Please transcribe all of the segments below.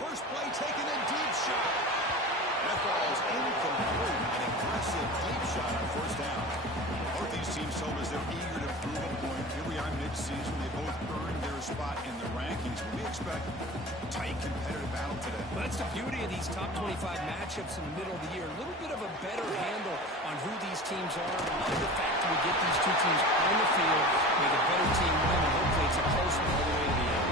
First play taken a deep shot. That ball is incomplete. An aggressive deep shot on first down. Both these teams told us they're eager to prove a point. Here we are mid-season. They both earned their spot in the rankings. We expect a tight, competitive battle today. Well, that's the beauty of these top 25 matchups in the middle of the year. A little bit of a better handle on who these teams are. I love the fact that we get these two teams on the field with a better team win, and hopefully it's a close one all the way to the end.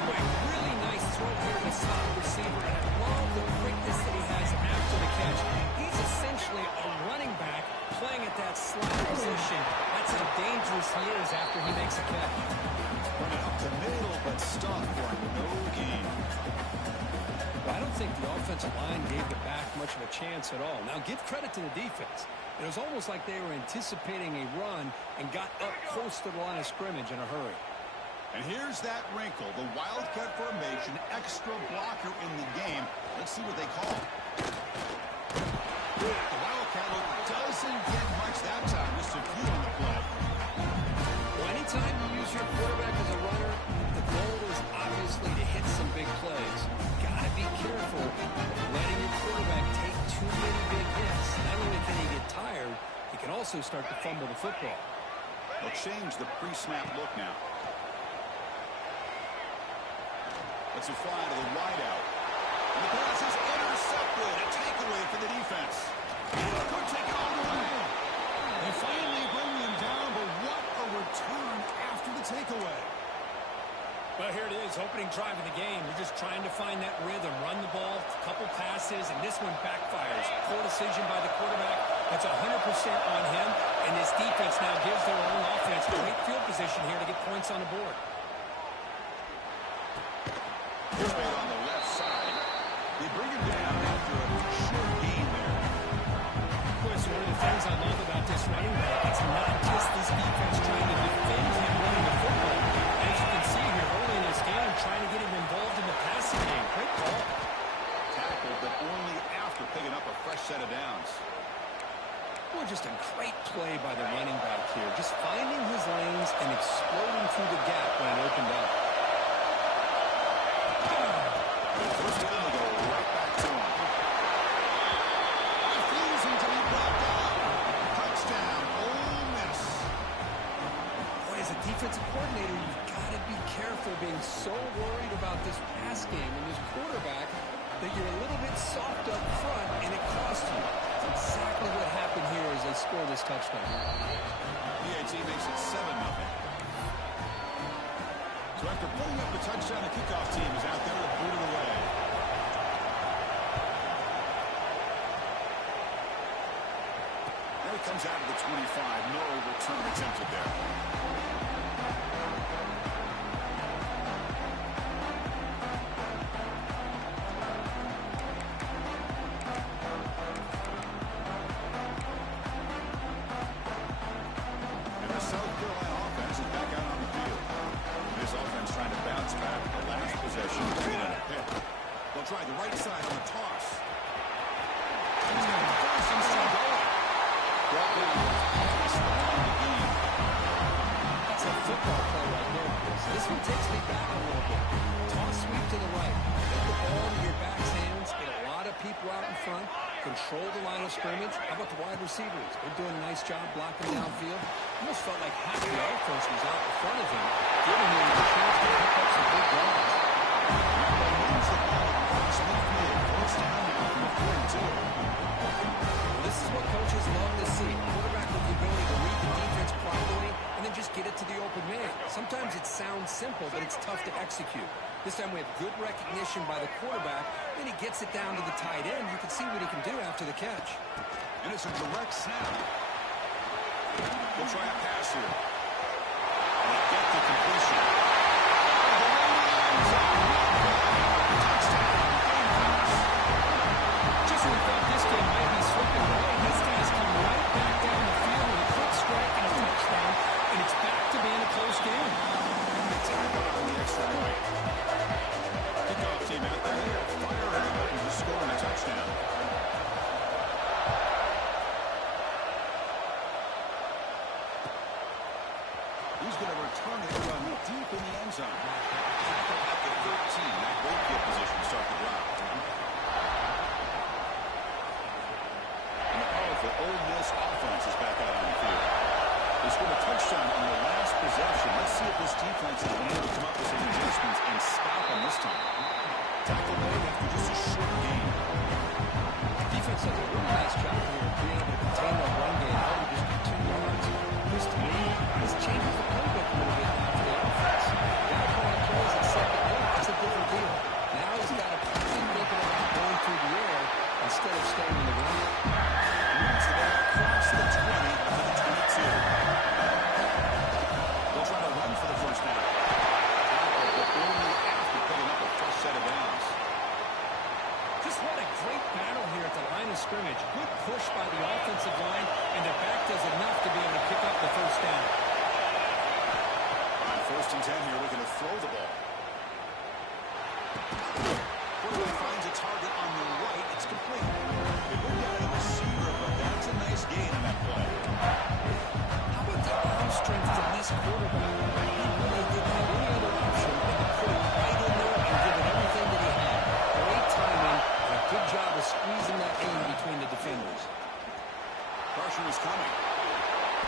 Quick, really nice throw here to the slot receiver, and I love the quickness that he has after the catch. He's essentially a running back playing at that slot position. That's how dangerous he is after he makes a catch. Running up the middle, but stuck for no gain. Well, I don't think the offensive line gave the back much of a chance at all. Now, give credit to the defense. It was almost like they were anticipating a run and got up close to the line of scrimmage in a hurry. And here's that wrinkle, the Wildcat formation, extra blocker in the game. Let's see what they call. The Wildcat doesn't get much that time. Just a few on the play. Well, anytime you use your quarterback as a runner, the goal is obviously to hit some big plays. Gotta be careful letting your quarterback take too many big hits. Not only can he get tired, he can also start to fumble the football. They'll change the pre-snap look now. It's a fly to the wideout. And the pass is intercepted. A takeaway for the defense. Could take it all the way. They finally bring him down, but what a return after the takeaway. Well, here it is, opening drive of the game. You're just trying to find that rhythm, run the ball, a couple passes, and this one backfires. Poor decision by the quarterback. That's 100% on him, and this defense now gives their own offense great field position here to get points on the board. Made on the left side. They bring him down after a short gain there. Boy, so one of the things I love about this running back, it's not just this defense trying to defend him running the football. As you can see here early in this game, trying to get him involved in the passing game. Great ball. Tackled, but only after picking up a fresh set of downs. Boy, just a great play by the running back here. Just finding his lanes and exploding through the gap when it opened up. First down, they go right back to him. Refusing to be brought down. Touchdown, Ole Miss. Boy, as a defensive coordinator, you've got to be careful being so worried about this pass game and this quarterback that you're a little bit soft up front, and it costs you. That's exactly what happened here as they score this touchdown. PAT makes it 7-0. So after putting up the touchdown, the kickoff team is out there to boot it away. There he comes out of the 25. No return attempted there. And the South Carolina offense is back out on the field. This offense trying to bounce back. The last possession to get on a pick. They'll try the right side on the toss. He's got the first and still going. That's a football play right there. So this one takes me back a little bit. Toss sweep to the right. Get the ball in your back's hands. Get a lot of people out in front. Control the line of scrimmage. How about the wide receivers? They're doing a nice job blocking downfield. Almost felt like half the offense was out in front of him, giving him the chance to pick up some big yards. This is what coaches love to see. Quarterback with the ability to read the defense properly and then just get it to the open man. Sometimes it sounds simple, but it's tough to execute. This time we have good recognition by the quarterback. Then he gets it down to the tight end. You can see what he can do after the catch. And it's a direct snap. We'll try a pass here. They get the completion. Just when we thought this game might be slipping away, this game return it from deep in the end zone. Tackle at the 13. That great field position to start the drive. And the powerful Ole Miss offense is back out on the field. They scored a touchdown on the last possession. Let's see if this defense is able to come up with some adjustments and stop them this time. Tackle made after just a short game. Defense does a really nice job here of being able to contain that run game. Probably just get 2 yards. This, to me, this changes the playbook a little bit now for the offense. Now playing plays at second look, that's a different deal. Now he's got to keep thinking about going through the air instead of staying in the run. Moves the ball across the 20 to the 22. They'll try to run for the first down. Tackle, but only after putting up a fresh set of downs. Just what a great battle here at the line of scrimmage. Good push by the offensive line, and the back does enough to be able to pick up the first down. On 1st and 10 here, looking to throw the ball. Quarterback finds a target on the right. It's complete. They look at the receiver, but that's a nice gain on that play. How about the arm strength from this quarterback? He really didn't have any other option than to put it right in there and give it everything that he had. Great timing and a good job of squeezing that in between the defenders. Pressure is coming.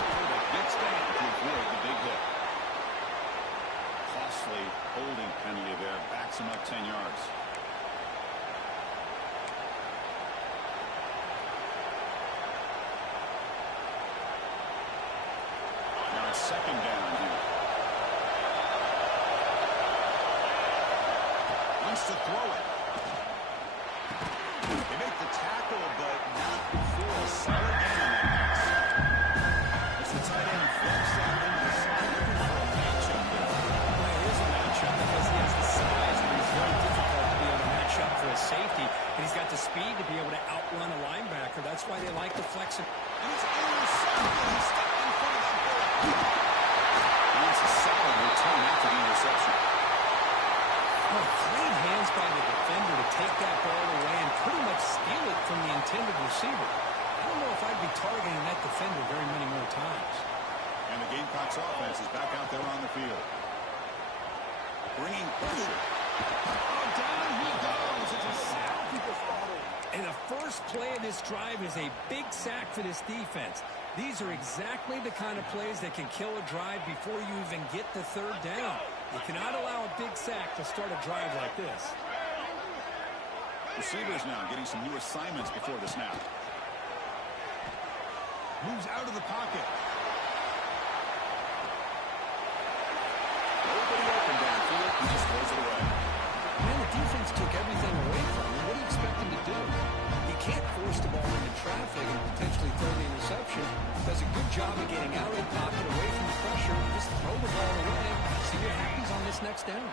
Quarterback gets down to avoid the big hit. Costly holding penalty there. Backs him up 10 yards. Now it's 2nd down here. Wants to throw it. They make the tackle, but not for a solid gain on that pass. It's the tight end flex out into the slot, looking for a matchup there. Well, it is a matchup because he has the size, and it's very difficult to be able to match up for a safety. And he's got the speed to be able to outrun a linebacker. That's why they like to flex him. And he's intercepted. He stepped in front of that ball. That's a solid return after the interception. Oh, great hands by the defender to take that ball away and pretty much steal it from the intended receiver. I don't know if I'd be targeting that defender very many more times. And the Gamecocks offense is back out there on the field. Bringing pressure. Oh, down he goes. It's a sack. And the first play of this drive is a big sack for this defense. These are exactly the kind of plays that can kill a drive before you even get the 3rd down. You cannot allow a big sack to start a drive like this. Receivers now getting some new assignments before the snap. Moves out of the pocket. Nobody open downfield. He just throws it away. Man, the defense took everything away from him. What do you expect him to do? You can't force the ball into traffic and potentially throw the interception. Does a good job of getting out of the pocket, away from the pressure, and just throw the ball away. See what happens on this next down.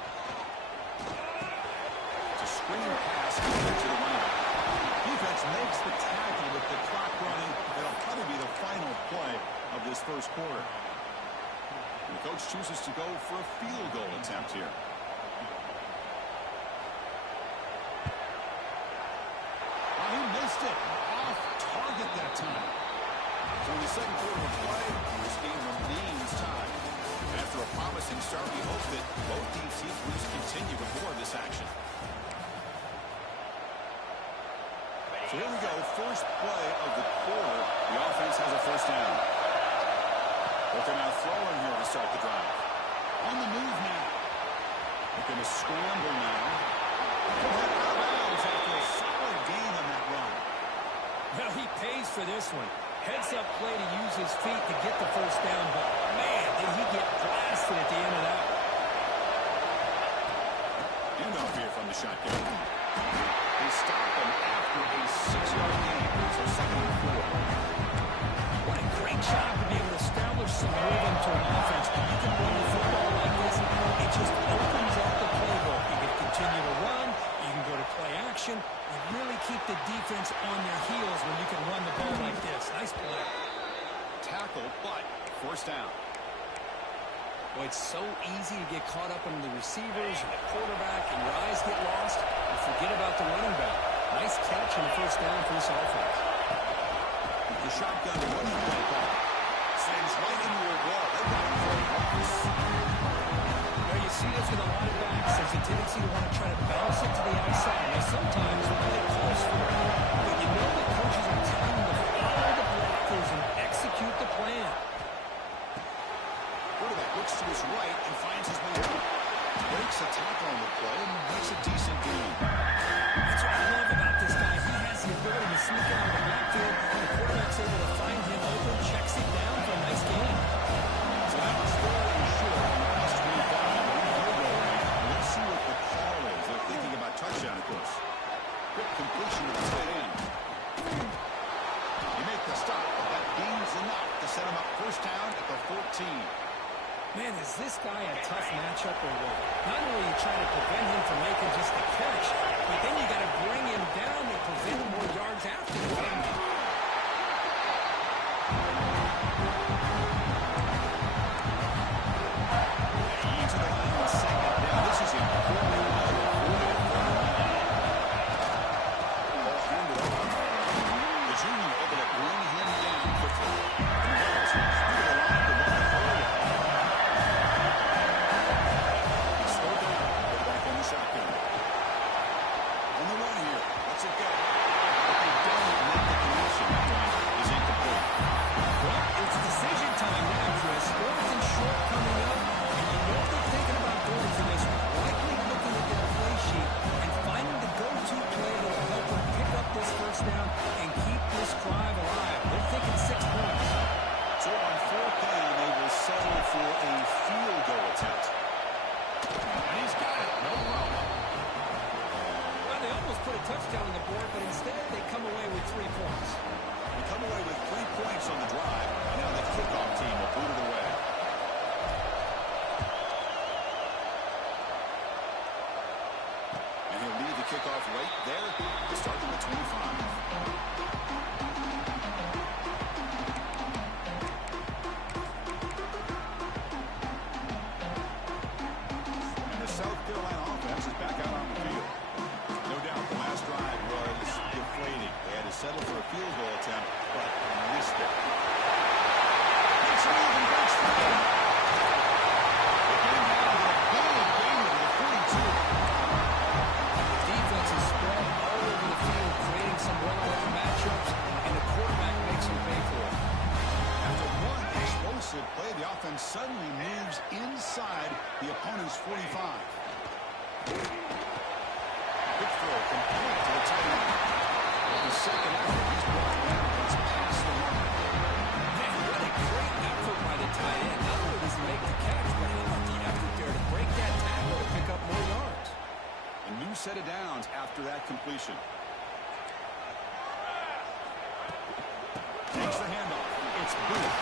It's a screen pass to the running back. Defense makes the tackle with the clock running. It'll probably be the final play of this first quarter. And the coach chooses to go for a field goal attempt here. He missed it. Off target that time. So in the second quarter of play, this game remains tied. After a promising start, we hope that both teams continue with more of this action. So here we go. First play of the quarter. The offense has a first down. Looking now throwing here to start the drive. On the move now. Looking to scramble now. Out of bounds after a solid gain on that run. Well, he pays for this one. Heads-up play to use his feet to get the first down, but man, did he get blasted at the end of that. Handoff here from the shotgun. They stop him after a 6-yard gain. So 2nd and 4. What a great job to be able to establish some rhythm to an offense. When you can run the football like this, it just opens up the playbook. You can continue to run. You can go to play action. You really keep the defense on their heels when you can run the ball like this. Nice play. Tackle, but first down. Boy, it's so easy to get caught up in the receivers and the quarterback, and your eyes get lost. You forget about the running back. Nice catch and a first down for this offense. The shotgun running play call. Sends right into a wall. They got him for a loss. fields with a lot of backs. There's a tendency to want to try to bounce it to the outside. Now, sometimes the play calls for it, but you know the coaches are telling them to follow the blockers and execute the plan. Quarterback looks to his right and finds his man. Breaks a tackle on the play and makes a decent gain. That's what I love about this guy. He has the ability to sneak out of the backfield. The quarterback's able to find him open, checks it down for a nice gain. So that was fairly short on the last 25. Let's see what the call is. They're thinking about touchdown, of course. Quick completion to the tight end. He made the stop. That gains enough to set him up first down at the 14. Man, is this guy a tough matchup or what? Not only are you trying to prevent him from making just a catch, but then you got to bring him down to prevent more yards after the game. Into the line on second down. This is important. Ball handed off. The junior able to bring him down quickly. And Wells is through the line to run the forward. He's slowed down. Put back in the shotgun. On the run here. Let's it go. But they don't make the connection. That one is incomplete. Well, it's decision time now, Chris. Fourth and short coming up, and you know they're thinking about going for this one. Likely looking at their play sheet and finding the go-to play that will help them pick up this first down and keep this drive alive. They're thinking 6 points. So on fourth down, they will settle for a field goal attempt. And he's got it. No problem. Well, they almost put a touchdown on the board, but instead they come away with 3 points. They come away with 3 points on the drive, and now the kickoff team will boot it away. And he'll lead the kickoff right there to start from the 25. And the South Carolina offense is back out on the field. No doubt the last drive was deflating. They had to settle for a field goal attempt, but missed it. Makes a move and breaks free. They get him down to a big gain to the 42. The defense is spread all over the field, creating some one-on-one matchups, and the quarterback makes them pay for it. After one explosive play, the offense suddenly moves inside the opponent's 45. Quick throw complete to the tight end. On the second effort, he's brought down. It's past the mark. Man, what a great effort by the tight end. Not only does he make the catch, but how about the effort there to break that tackle to pick up more yards? A new set of downs after that completion. Takes the handoff. It's Booth.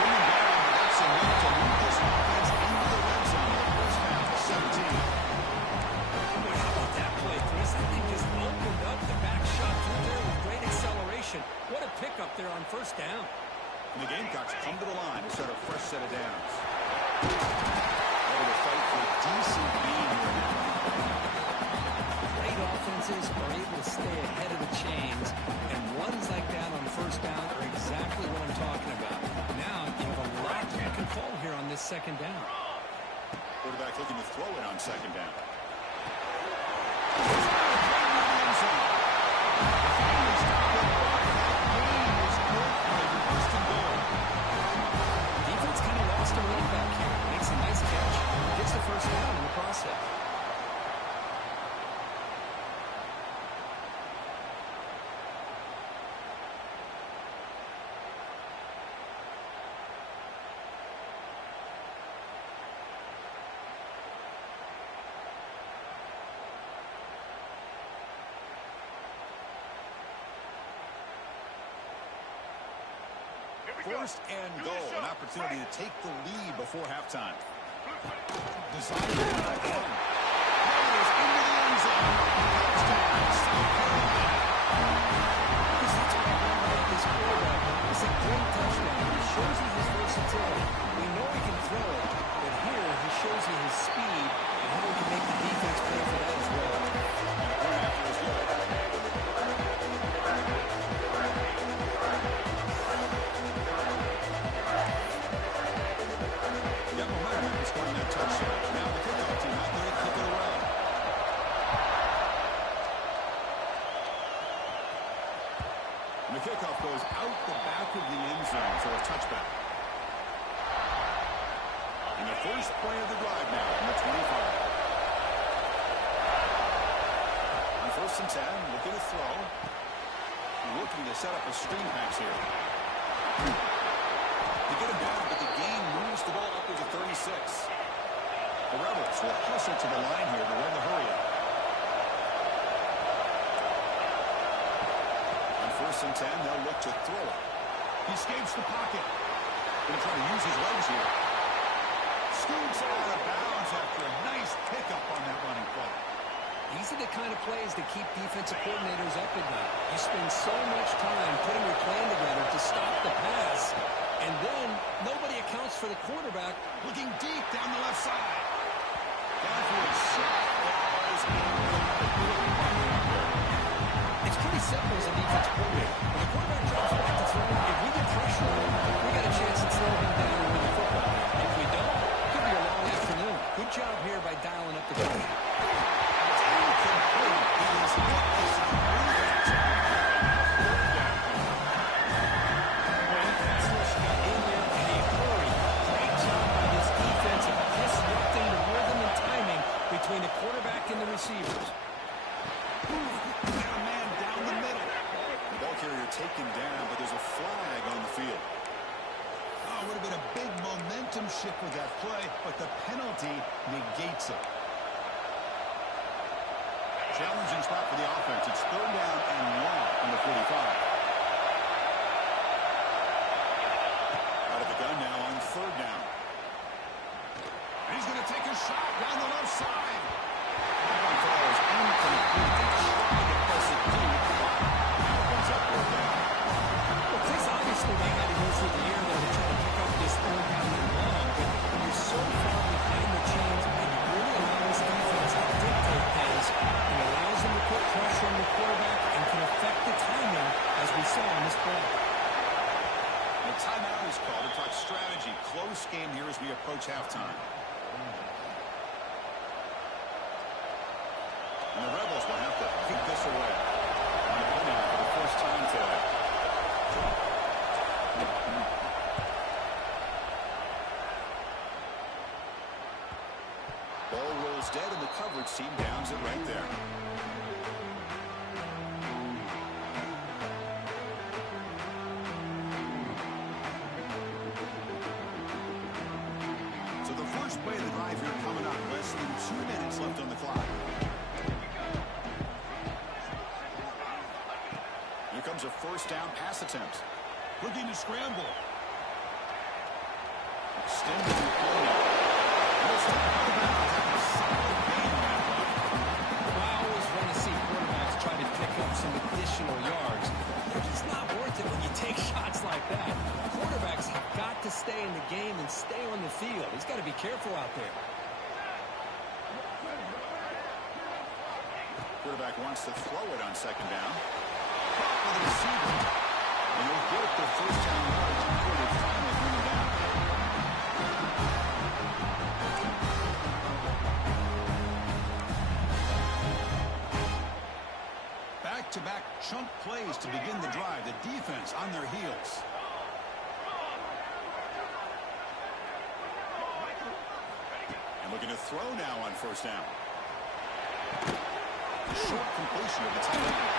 Bringing down that's enough to move this offense into the red zone. First down, 17. Boy, how about that play, Chris? That thing just opened up the back shot through there with great acceleration. What a pickup there on first down. And the Gamecocks come to the line to start a fresh set of downs. Able to fight for a decent gain here now. Great offenses are able to stay ahead of the chains, and runs like that on first down are exactly what I'm talking about. Now you have a lot you can call here on this second down. Quarterback looking to throw it on second down. Defense kind of lost a running back here. Makes a nice catch. Gets the first down in the process. First and goal, an opportunity to take the lead before halftime. Designed to run again. Goes into the end zone. Touchdown, South Carolina. That's what I love about this quarterback. It's a great touchdown. He shows you his versatility. We know he can throw it, but here he shows you his speed and how he can make the defense pay for that as well. One after is good. Got momentum after scoring that touchdown. Now The kickoff goes out the back of the end zone for a touchback. And the first play of the drive now from the 25. On 1st and 10, looking to throw. Looking to set up a screen pass here. They get him down, but the gain moves the ball upwards of 36. The Rebels will hustle to the line here to run the hurry up. On 1st and 10, they'll look to throw it. He escapes the pocket. Going to try to use his legs here. Scoots out of bounds after a nice pickup on that running play. These are the kind of plays that keep defensive coordinators up at night. You spend so much time putting your plan together to stop the pass, and then nobody accounts for the quarterback. Looking deep down the left side. Down for a shot. It's pretty simple as a defense coordinator. When the quarterback drops back to throw, if we get pressure on him, we got a chance to slow him down and win the football game. If we don't, it could be a long afternoon. Good job here by dialing up the pressure. Between the quarterback and the receivers. Got a man down the middle. The ball carrier taken down, but there's a flag on the field. Oh, would have been a big momentum shift with that play, but the penalty negates it. Challenging spot for the offense. It's 3rd down and 1 from the 45. Out of the gun now on 3rd down. He's going to take a shot down the left side. That one falls incomplete. Trying to press it deep. That one's up or down. Well, Chris, obviously they had to go through the air there to try to pick up this 3rd down and long, but when you're so far behind the chains and you really allow this defense to dictate things, it allows them to put pressure on the quarterback and can affect the timing, as we saw in this play. The timeout is called to talk strategy. Close game here as we approach halftime. And the Rebels will have to kick this away. On the winning for the first time today. Ball rolls dead and the coverage team downs it right there. So the first play of the drive here coming up. Less than 2 minutes left on the clock. Here comes a 1st down pass attempt. Looking to scramble. Extended the play. I always want to see quarterbacks try to pick up some additional yards. But it's not worth it when you take shots like that. Quarterbacks have got to stay in the game and stay on the field. He's got to be careful out there. Quarterback wants to throw it on 2nd down. For the receiver. And he'll get the 1st down yards before they finally bring him down. Back-to-back chunk plays to begin the drive. The defense on their heels. And looking to throw now on 1st down. Short completion of the tight end.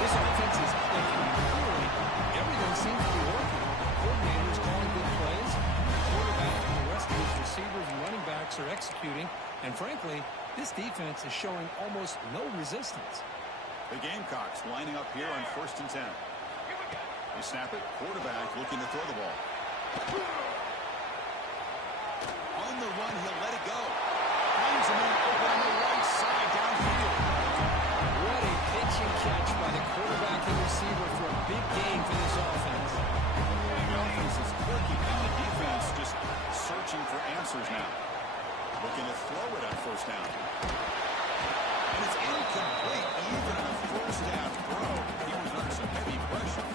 This offense is clicking. Clearly, everything seems to be working. Coordinators calling good plays. The quarterback and the rest of his receivers and running backs are executing. And frankly, this defense is showing almost no resistance. The Gamecocks lining up here on 1st and 10. They snap it. Quarterback looking to throw the ball. On the run, he'll let it go. Finds him in open on the right side downfield. What a pitch and catch by the quarterback and receiver for a big gain for this offense. The offense is quirky, and the defense just searching for answers now. Looking to throw it on 1st down. And it's incomplete, even on a 1st down throw. He was under some heavy pressure.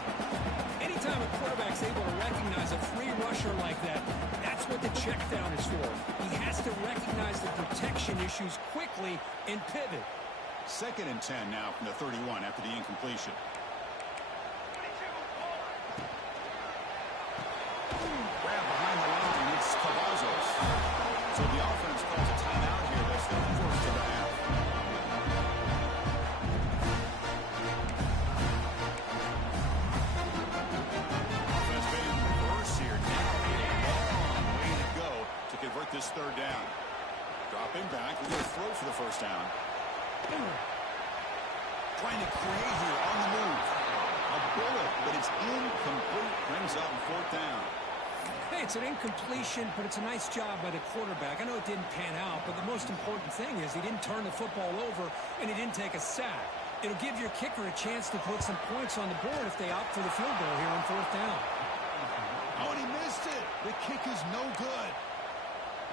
Anytime a quarterback's able to recognize a free rusher like that, that's what the check down is for. He has to recognize the protection issues quickly and pivot. 2nd and 10 now from the 31 after the incompletion. Grab behind the line. It's Cavazos. So the offense calls a timeout here. That's their first of the half. Offense made in reverse here. Now a long way to go to convert this 3rd down. Dropping back. We're going to throw for the 1st down. Trying to create here on the move. A bullet, but it's incomplete. Brings up 4th down. Hey, it's an incompletion, but it's a nice job by the quarterback. I know it didn't pan out, but the most important thing is he didn't turn the football over, and he didn't take a sack. It'll give your kicker a chance to put some points on the board if they opt for the field goal here on 4th down. Oh, and he missed it. The kick is no good.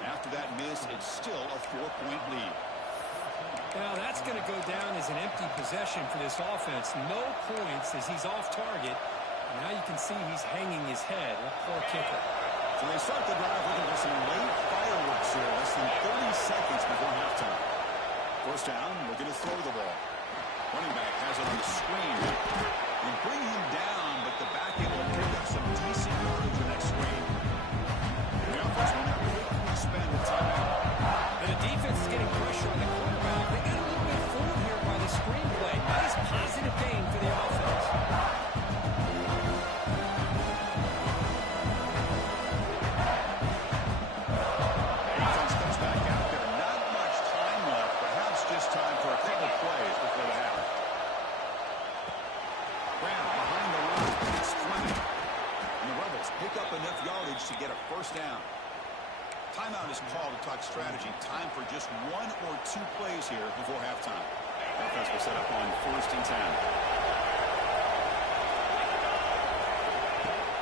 After that miss, it's still a 4-point lead. Now, that's going to go down as an empty possession for this offense. No points as he's off target. Now you can see he's hanging his head. That poor kicker. So they start the drive looking for some late fireworks here. Less than 30 seconds before halftime. 1st down, looking to throw the ball. Running back has it on the screen. They bring him down, but the back end will pick up some decent yardage in that screen. And the offense will now quickly spend the timeout. And the defense is getting pressure on the quarterback. They got a little bit fooled here by the screenplay. Nice positive gain for the offense. Defense comes back out there. Not much time left. Perhaps just time for a couple plays before the half. Brown behind the line. It's Fleming. And the Rebels pick up enough yardage to get a 1st down. Timeout is called to talk strategy. Time for just 1 or 2 plays here before halftime. Offense will set up on 1st and 10.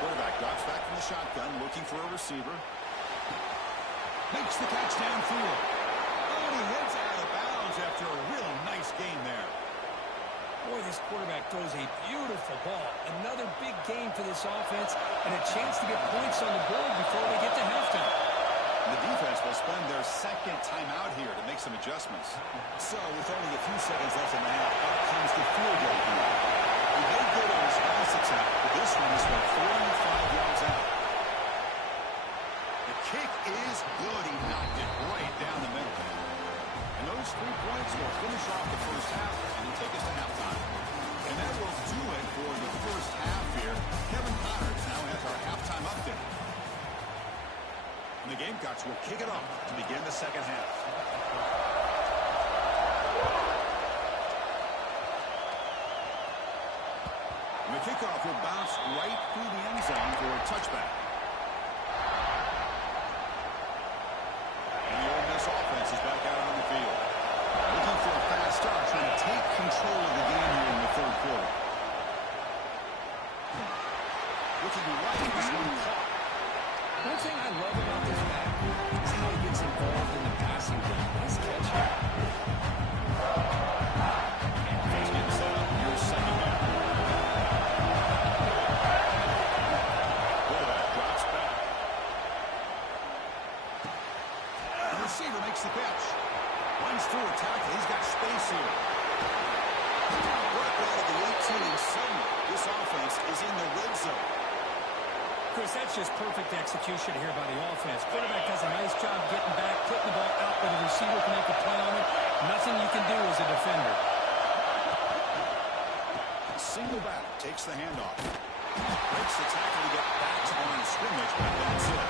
Quarterback drops back from the shotgun, looking for a receiver. Makes the catch downfield. Oh, and he heads out of bounds after a real nice game there. Boy, this quarterback throws a beautiful ball. Another big game for this offense and a chance to get points on the board before we get to halftime. The defense will spend their 2nd timeout here to make some adjustments. So, with only a few seconds left in the half, up comes the field goal here. He made good on his pass attempt, but this one is from 45 yards out. The kick is good. He knocked it right down the middle. And those 3 points will finish off the 1st half and take us to halftime. And that will do it for the 1st half here. Kevin Connors now has our halftime update. And the Gamecocks will kick it off to begin the 2nd half. And the kickoff will bounce right through the end zone for a touchback. And the Ole Miss offense is back out on the field. Looking for a fast start, trying to take control of the game here in the 3rd quarter. Looking right, this one caught. One thing I love about this back is how he gets involved in the passing game. Nice catch here. He's getting set up here, 2nd down. Quarterback drops back. The receiver makes the catch. Runs through a tackle. He's got space here. Work out of the 18 and suddenly this offense is in the red zone. Chris, that's just perfect execution here by the offense. Quarterback does a nice job getting back, putting the ball out where the receiver can make a play on it. Nothing you can do as a defender. Single back takes the handoff. Breaks the tackle to get back to the line of scrimmage, but that's it.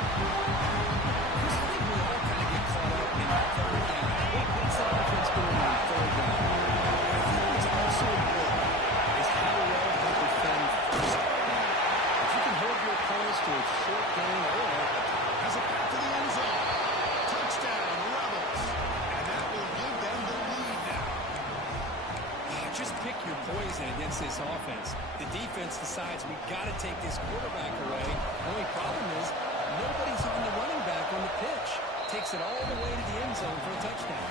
Chris, I think we all kind of get caught up in 3rd down. What's the offense doing on 3rd down? I think what's also important is how well they defend 1st down. If you can hold your opponents to a short game or Has it back to the end zone. Touchdown, Rebels. And that will give them the lead now. just pick your poison against this offense. The defense decides we've got to take this quarterback away. The only problem is nobody's on the running back on the pitch. Takes it all the way to the end zone for a touchdown.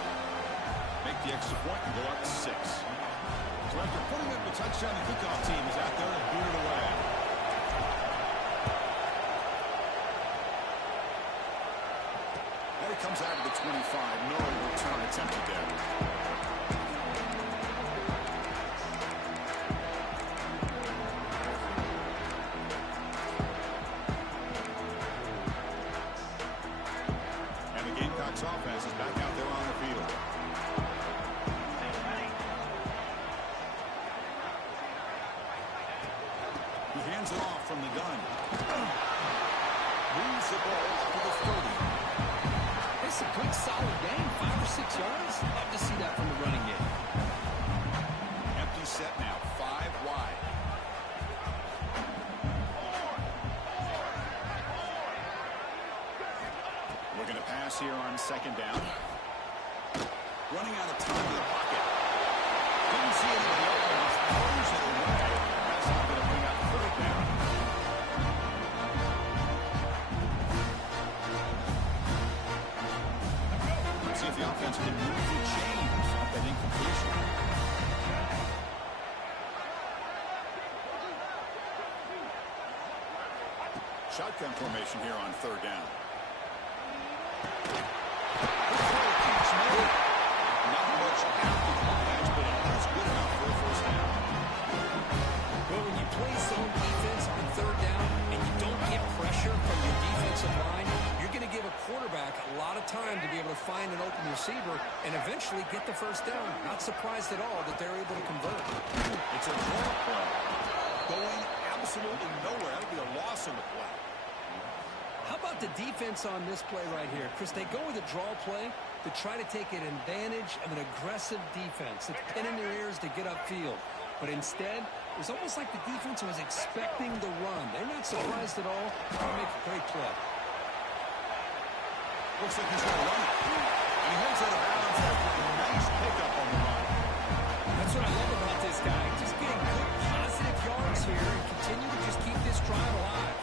Make the extra point and go up to 6. So after putting up the touchdown, the kickoff team is out there to boot it away. And it comes out of the 25. No return attempted there. He hands it off from the gun. Moves the ball to the 30. It's a good, solid game. 5 or 6 yards. Love to see that from the running game. Empty set now. 5 wide. We're going to pass here on second down. Running out of time in the pocket. Didn't see anybody open. Just throws it away. That's not going to bring up third down. Let's see if the offense can move the chains off that incompletion. Shotgun formation here on third down. Not much after the catch, but it's good enough for a first down. Well, when you play zone defense on third down and you don't get pressure from your defensive line, you're going to give a quarterback a lot of time to be able to find an open receiver and eventually get the first down. Not surprised at all that they're able to convert. It's a draw play. Going absolutely nowhere. That'll be a loss in the play. How about the defense on this play right here? Chris, they go with a draw play to try to take an advantage of an aggressive defense. It's pinning their ears to get upfield. But instead, it was almost like the defense was expecting the run. They're not surprised at all. They make a great play. Looks like he's going to run it. And he heads out of bounds after a nice pickup on the run. That's what I love about this guy. Just getting good, positive yards here and continue to just keep this drive alive.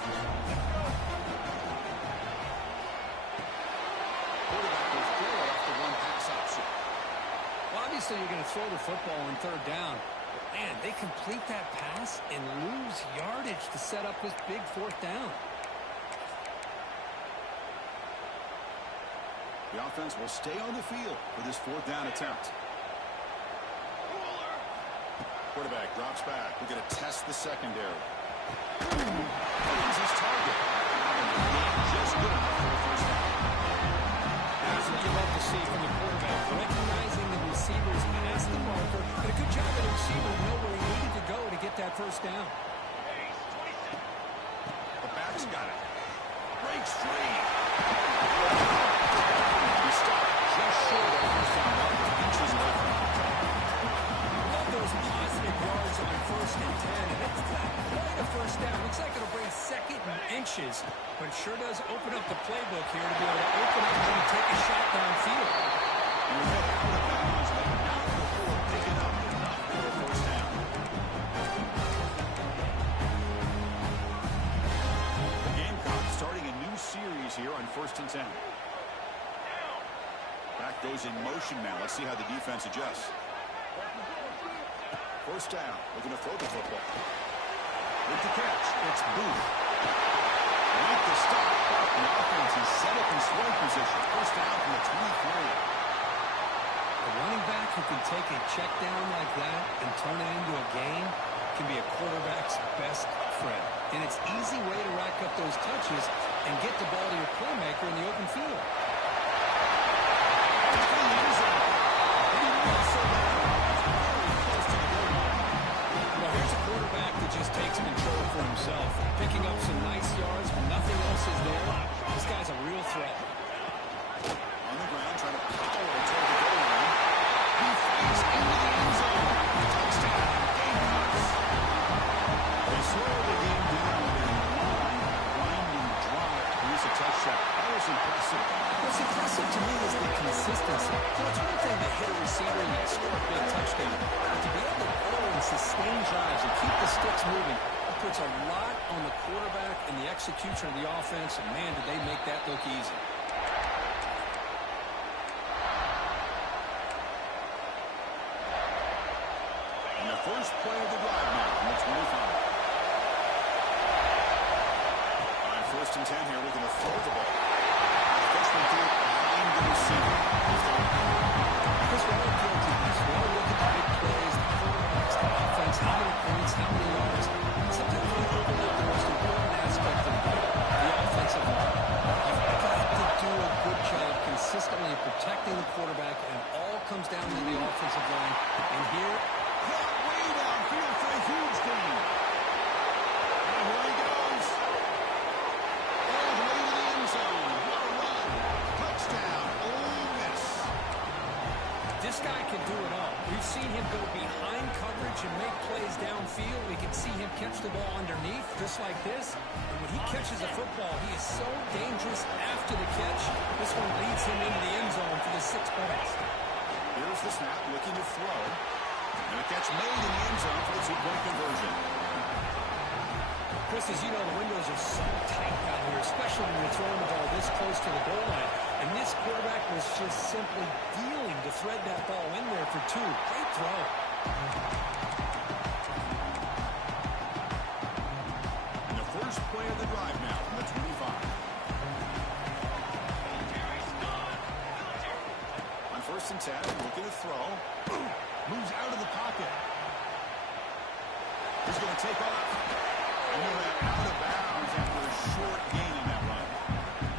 Obviously, you're going to throw the football on third down. But man, they complete that pass and lose yardage to set up this big fourth down. The offense will stay on the field for this fourth down attempt. Quarterback drops back. We're going to test the secondary. Finds his target. Just good enough for the first down. That's what you love to see from the quarterback. Recognizing the receivers past the marker. Did a good job of the receiver to know where he needed to go to get that first down. The back's got it. Breaks free. He stopped just short of first down. Inches away from him. Love those positive yards on first and 10. And it's not quite a first down. Looks like it'll bring second and inches. But it sure does open up the playbook here to be able to open up and take a shot downfield. And we're headed out of bounds, but now before picking up enough for a first down. The Gamecocks starting a new series here on 1st and 10. Back goes in motion now. Let's see how the defense adjusts. First down. Looking to throw the football. With the catch, it's Booth. Make the stop. The offense is set up in swing position. First down from the 23. A running back who can take a check down like that and turn it into a gain can be a quarterback's best friend. And it's an easy way to rack up those touches and get the ball to your playmaker in the open field. Well, here's a quarterback that just takes control for himself, picking up some nice yards when nothing else is there. This guy's a real threat. On the ground, trying to power it toward the goal line. He fights into the end zone. Touchdown, Gamecocks. They slow the game down with a long, winding drive to produce a touchdown. That was impressive. What's impressive to me is the consistency. You know, it's one thing to hit a receiver and you score a big touchdown. But to be able to go and sustain drives and keep the sticks moving, it puts a lot on the quarterback and the execution of the offense. And, man, did they make that look easy. And the first play of the drive now from the 25. On 1st and 10 here, we're going to throw the ball. Freshman threw behind the receiver. Because we're all guilty. We all look at the big plays, the quarterbacks, the offense, how many points, how many yards. Sometimes we overlook the most important aspect of the game, the offensive line. You've got to do a good job consistently protecting the quarterback, and it all comes down to the offensive line. And here, Caught way downfield for a huge gain. coach and make plays downfield. We can see him catch the ball underneath, just like this. And when he catches a football, he is so dangerous after the catch. This one leads him into the end zone for the 6 points. Here's the snap, looking to throw. And a catch made in the end zone for the 2-point conversion. Chris, as you know, the windows are so tight down here, especially when you're throwing the ball this close to the goal line. And this quarterback was just simply dealing to thread that ball in there for 2. Great throw. And the first play of the drive now from the 25. On 1st and 10, looking to throw. Moves out of the pocket. He's going to take off. And he ran out of bounds after a short gain on that run.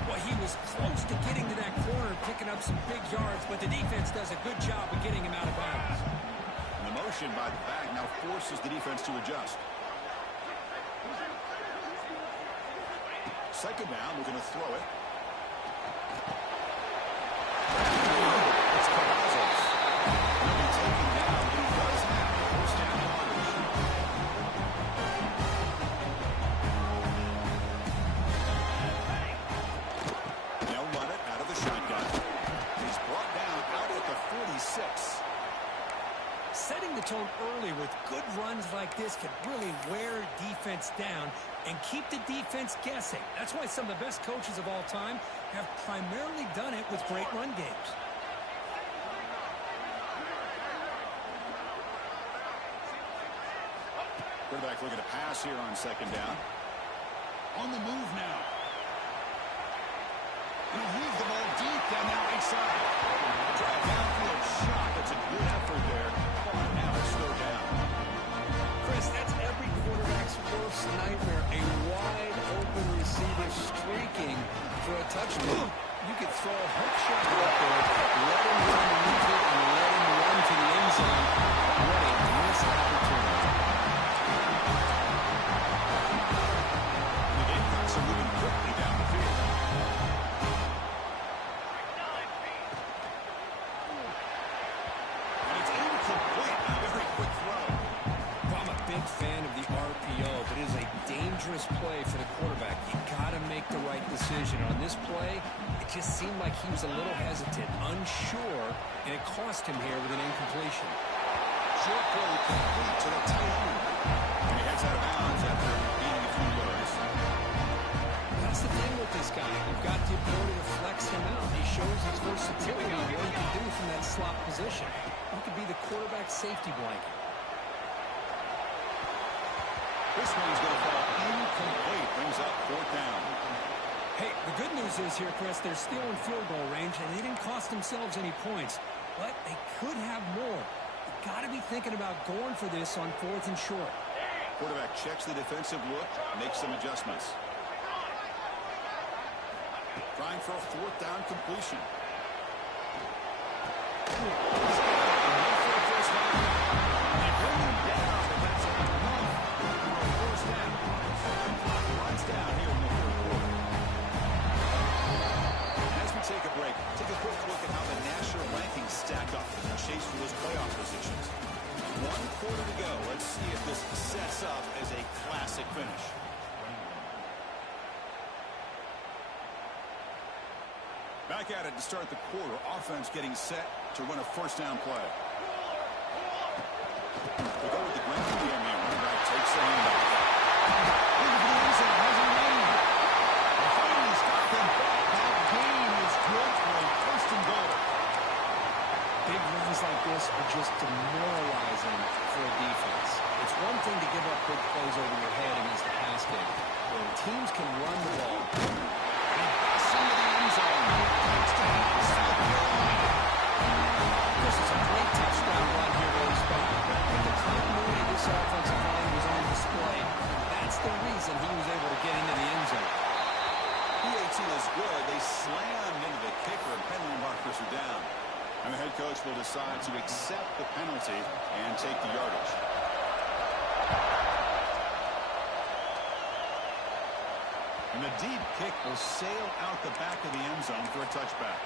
Well, he was close to getting to that corner, picking up some big yards, but the defense does a good job of getting him out of bounds. And the motion by the back now forces the defense to adjust. 2nd down, we're going to throw it. It's Cavazos. He'll be taken down, but he does have first down yardage. They'll run it out of the shotgun. He's brought down out at the 46. Setting the tone early with good runs like this can really wear defense down and keep the defense guessing. That's why some of the best coaches of all time have primarily done it with great run games. Quarterback looking to pass here on 2nd down. On the move now. And he'll leave the ball deep down that right side. Drive downfield shot. That's a good effort there. And now it's slowed down. Chris, that's every quarterback's worst nightmare. A wide open receiver streaking for a touchdown. You could throw a hook shot out there, let him run underneath it, and let him run to the end zone. What a missed opportunity. The Gamecocks are moving quickly down the field. And it's incomplete. A very quick throw. Well, I'm a big fan of the RPO, but it is a dangerous play for the quarterback. You got to make the right decision. On this play, it just seemed like he was a little hesitant, unsure, and it cost him here with an incompletion. Short play complete to the tight end. And he heads out of bounds after gaining a few yards. That's the thing with this guy. You've got the ability to flex him out. He shows his versatility and what he can do from that slot position. He could be the quarterback safety blanket. This one's going to fall incomplete. Brings up 4th down. Hey, the good news is here, Chris, they're still in field goal range, and they didn't cost themselves any points. But they could have more. You've got to be thinking about going for this on 4th and short. Quarterback checks the defensive look, makes some adjustments. Trying for a 4th down completion. Take a break. Take a quick look at how the national rankings stack up in the chase for those playoff positions. 1 quarter to go. Let's see if this sets up as a classic finish. Back at it to start the quarter. Offense getting set to run a 1st down play. We go with the Grand Game man. Running back takes the handoff. Look at the end zone. Has a lane. Finally stopped him. That game is good for a 1st and goal. Big runs like this are just demoralizing for a defense. It's one thing to give up big plays over your head against the pass game. When teams can run the ball. He busts into the end zone. Touchdown, South Carolina. This is a great touchdown run here by the spot. But the continuity of this offensive line was on display. That's the reason he was able to get into the end zone. PAT is good. They slammed into the kicker, and penalty markers are down. And the head coach will decide to accept the penalty and take the yardage. And the deep kick will sail out the back of the end zone for a touchback.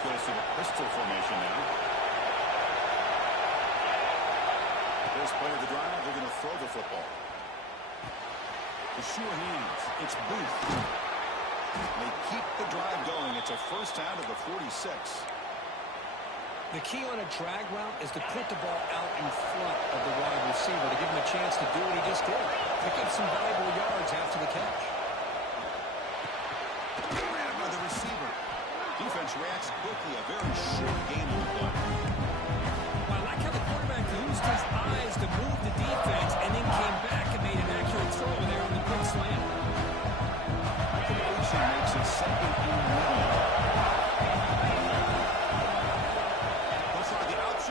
goes to the pistol formation now. First play of the drive, they're going to throw the football. The sure hands. It's Booth. They keep the drive going. It's a first down to the 46. The key on a drag route is to put the ball out in front of the wide receiver to give him a chance to do what he just did. Pick up some valuable yards after the catch. Grabbed by the receiver. Defense reacts quickly. A very short game on the play. Well, I like how the quarterback used his eyes to move the defense and then came back and made an accurate throw there on the quick slant. Completion makes it second and 1.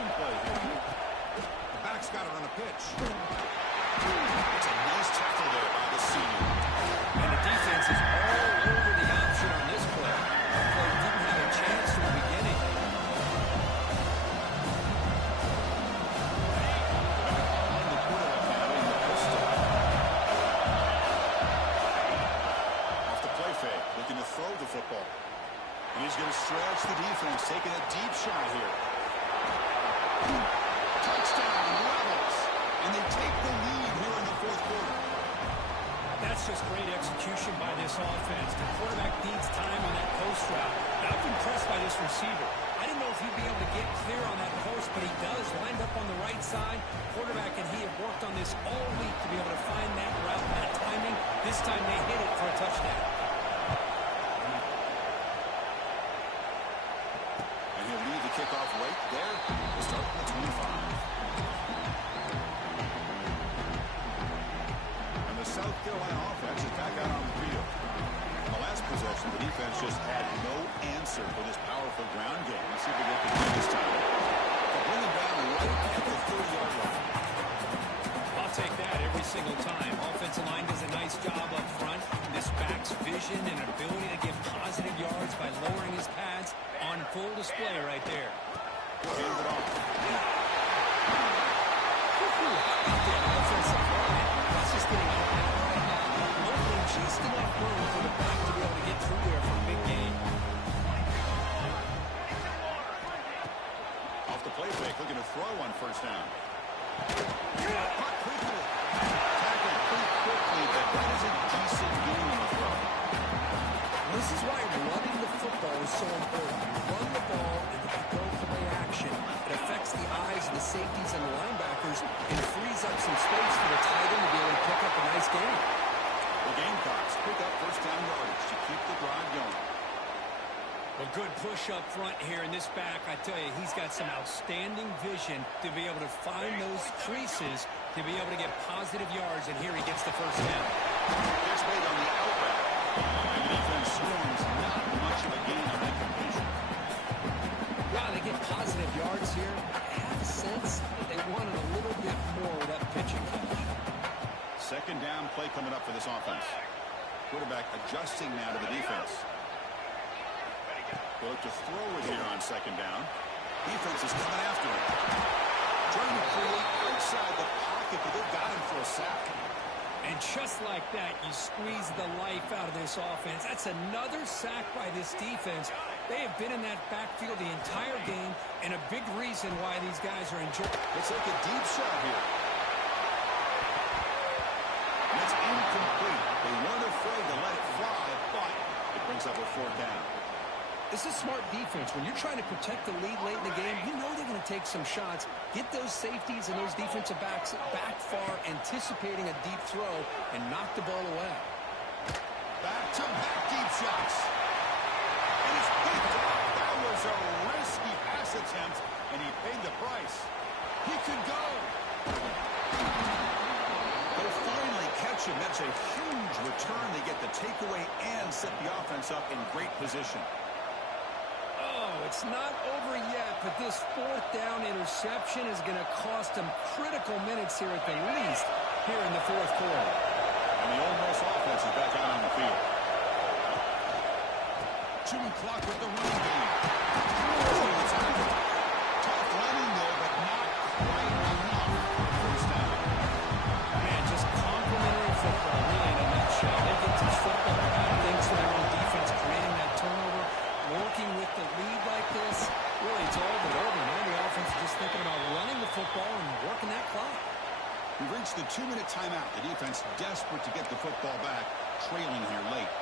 Play here. The back's got it on a pitch. It's a nice tackle there by the senior. And the defense is all over the option on this play. The play didn't have a chance from the beginning. On the quarterback now in the pistol. Off the play fake, looking to throw the football. And he's going to stretch the defense, taking a deep shot here. Touchdown, Rebels, and they take the lead here in the fourth quarter. That's just great execution by this offense. The quarterback needs time on that post route. I'm impressed by this receiver. I didn't know if he'd be able to get clear on that post, but he does. Lined up on the right side. Quarterback and he have worked on this all week to be able to find that route, that timing. This time they hit it for a touchdown. And he'll leave the kickoff right there. We'll start at the 25. And the South Carolina offense is back out on the field. In the last possession, the defense just had no answer for this powerful ground game. Let's see if we get the game this time. They'll bring them down right at the 30-yard line. I'll take that every single time. Offensive line does a nice job up front. This back's vision and ability to get positive yards by lowering his pads on full display right there. Hand it off. Offensive line. That's just getting out right now. Opening just enough room for the back to be able to get through there for a big gain. Off the play fake, looking to throw on first down. Caught quickly. Tackled pretty quickly, but that is a decent gain on the throw. This is why running the football is so important. You run the ball and if you go play action, it affects the eyes of the safeties and the linebackers and frees up some space for the tight end to be able to pick up a nice gain. The Gamecocks pick up first down yardage to keep the drive going. A good push up front here in this back. I tell you, he's got some outstanding vision to be able to find those creases to be able to get positive yards, and here he gets the first down. Gets made on the out route. And the defense swarms not much of a gain on that completion. Wow, they get positive yards here. I have a sense that they wanted a little bit more with that pitching catch. Second down play coming up for this offense. Quarterback adjusting now to the defense. They'll look to throw it here on second down. Defense is coming after him. Trying to create outside the pocket, but they've got him for a sack. And just like that, you squeeze the life out of this offense. That's another sack by this defense. They have been in that backfield the entire game, and a big reason why these guys are enjoying. Looks like a deep shot here. That's incomplete. They weren't afraid to let it fly, but it brings up a fourth down. This is smart defense. When you're trying to protect the lead late in the game, you know they're going to take some shots. Get those safeties and those defensive backs back far, anticipating a deep throw, and knock the ball away. Back-to-back deep shots. And he's picked off. That was a risky pass attempt, and he paid the price. He could go. They'll finally catch him. That's a huge return. They get the takeaway and set the offense up in great position. It's not over yet, but this fourth down interception is going to cost them critical minutes here at the least here in the fourth quarter. And the Ole Miss offense is back out on the field. Chewing clock with the running game. Tough running there, but not quite enough for a first down. Man, just complimentary football, really, in a nutshell. They get this football, things for their own defense, creating that turnover, working with the lead like this. 2-minute timeout. The defense desperate to get the football back, trailing here late.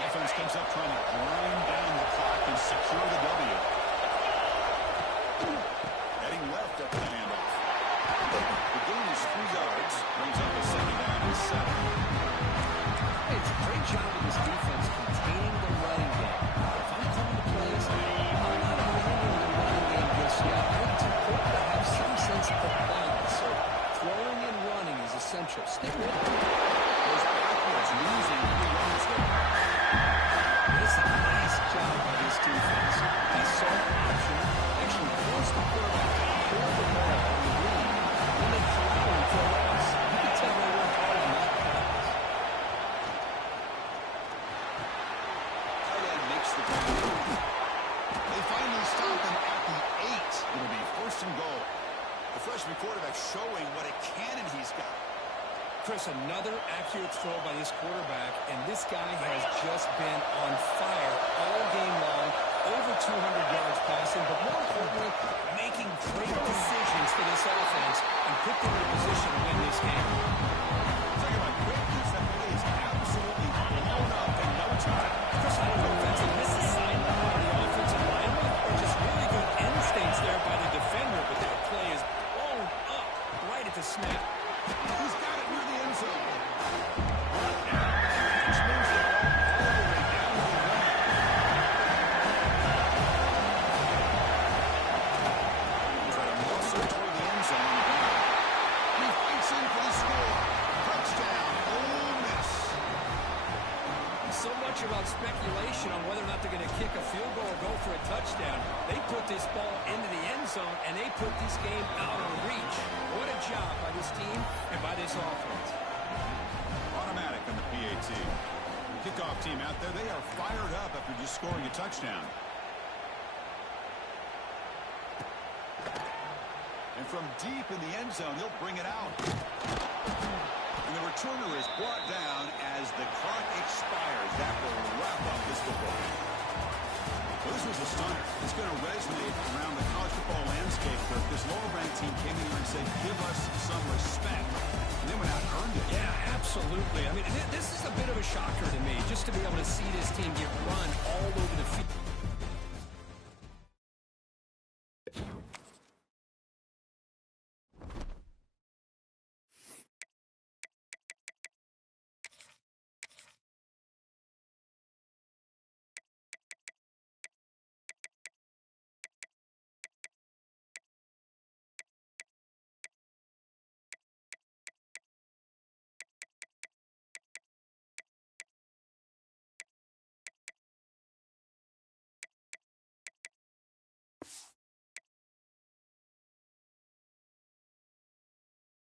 Offense comes up trying to grind down the clock and secure the W. Heading left up the handoff. The gain is 3 yards. Brings up a 2nd down and 7. Hey, it's a great job of this defense containing the running game. If I'm calling the plays, I'm not eliminating the running game just yet. I think it's important to have some sense of balance. So throwing and running is essential. Stick with it. Goes backwards, losing 3 yards there. It's a nice job by this defense. They saw an option, actually forced the quarterback to pull the ball on the lead. Then they corral him for a loss. You can tell they worked hard on that pass. Tight end makes the play. They finally stop him at the 8. It'll be 1st and goal. The freshman quarterback showing what a cannon he's got. Chris, another accurate throw by this quarterback, and this guy has just been on fire all game long, over 200 yards passing, but more importantly, making great decisions for this offense and put them in a position to win this game. Talking about quickness, that play is absolutely blown up in no time. Chris, I don't know if that's a misassignment by the offensive lineman or just really good instincts there by the defender, but that play is blown up right at the snap. He's got it near the end zone. Brought down, which moves the ball all the way down to the line. Try to muscle toward the end zone. He fights in for the score. Touchdown, Ole Miss. So much about speculation on whether or not they're going to kick a field goal or go for a touchdown. They put this ball into the end zone, and they put this game out of reach. What a job by this team and by this offense. Automatic on the PAT. Kickoff team out there, they are fired up after just scoring a touchdown. And from deep in the end zone, he'll bring it out. And the returner is brought down as the clock expires. That will wrap up this football game. Well, this was a stunner. It's going to resonate around the college football landscape where this lower-ranked team came in here and said, give us some respect. And they went out and earned it. Yeah, absolutely. I mean, this is a bit of a shocker to me, just to be able to see this team get run all over the